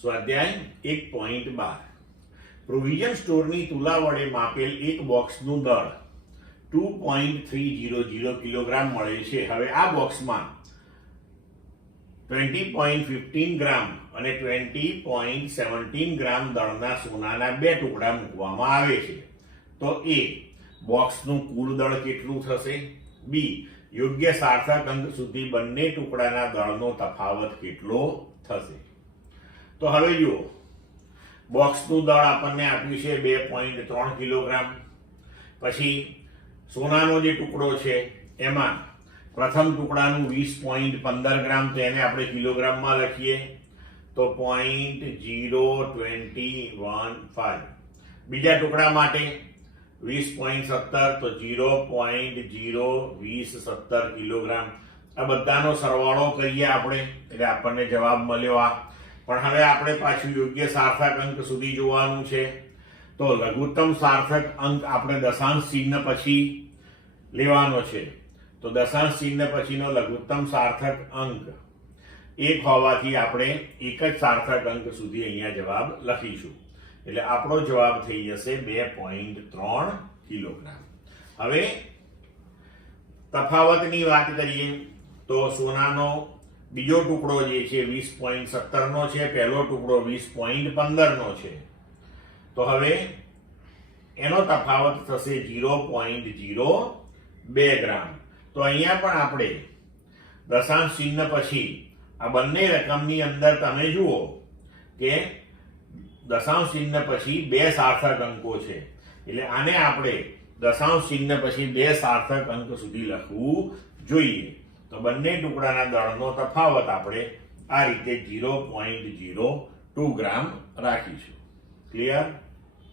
સ્વાધ્યાય 1.12 પ્રોવિઝન સ્ટોરની તુલા વડે માપેલ એક બોક્સનું દળ 2.300 કિલોગ્રામ મળે છે. હવે આ બોક્સમાં 20.15 ગ્રામ અને 20.17 ગ્રામ દળના સોનાના બે ટુકડા મૂકવામાં આવે છે. તો એ બોક્સનું કુલ દળ કેટલું થશે? બી યોગ્ય સાર્થક અંક સુધી બંને ટુકડાના દળનો તફાવત કેટલો થશે? તો હવે જુઓ, બોક્સનું દળ આપણને આપ્યું છે 2.3 કિલોગ્રામ. પછી સોનાનો જે ટુકડો છે એમાં પ્રથમ ટુકડાનું 20.15 ગ્રામ, તો એને આપણે કિલોગ્રામમાં લખીએ તો 0.0215. બીજા ટુકડા માટે 20.17 તો 0.02017 કિલોગ્રામ. આ બધાનો સરવાળો કરીએ આપણે એટલે આપણને જવાબ મળ્યો આ. પણ હવે આપણે પાછું યોગ્ય સાર્થક અંક સુધી જોવાનું છે. તો લઘુત્તમ સાર્થક અંક આપણે દશાંશ ચિહ્ન પછી લેવાનો છે. તો દશાંશ ચિહ્ન પછીનો લઘુત્તમ સાર્થક અંક 1 હોવાથી આપણે એક જ સાર્થક અંક સુધી અહીંયા જવાબ લખીશું. એટલે આપણો જવાબ થઈ જશે 2.3 કિલોગ્રામ. હવે તફાવતની વાત કરીએ તો સોનાનો બીજો ટુકડો જે છે 20.17 નો છે, પહેલો ટુકડો 20.15 નો છે. તો હવે એનો તફાવત થશે 0.02 ગ્રામ. તો અહીંયા પણ આપણે દશાંશ ચિહ્ન પછી આ બંને રકમની અંદર તમે જુઓ કે દશાંશ ચિહ્ન પછી બે સાર્થક અંકો છે. એટલે આને આપણે દશાંશ ચિહ્ન પછી બે સાર્થક અંક સુધી લખવું જોઈએ. તો બંને ટુકડાના દળનો તફાવત આપણે આ રીતે 0.02 ગ્રામ રાખીશું. ક્લિયર?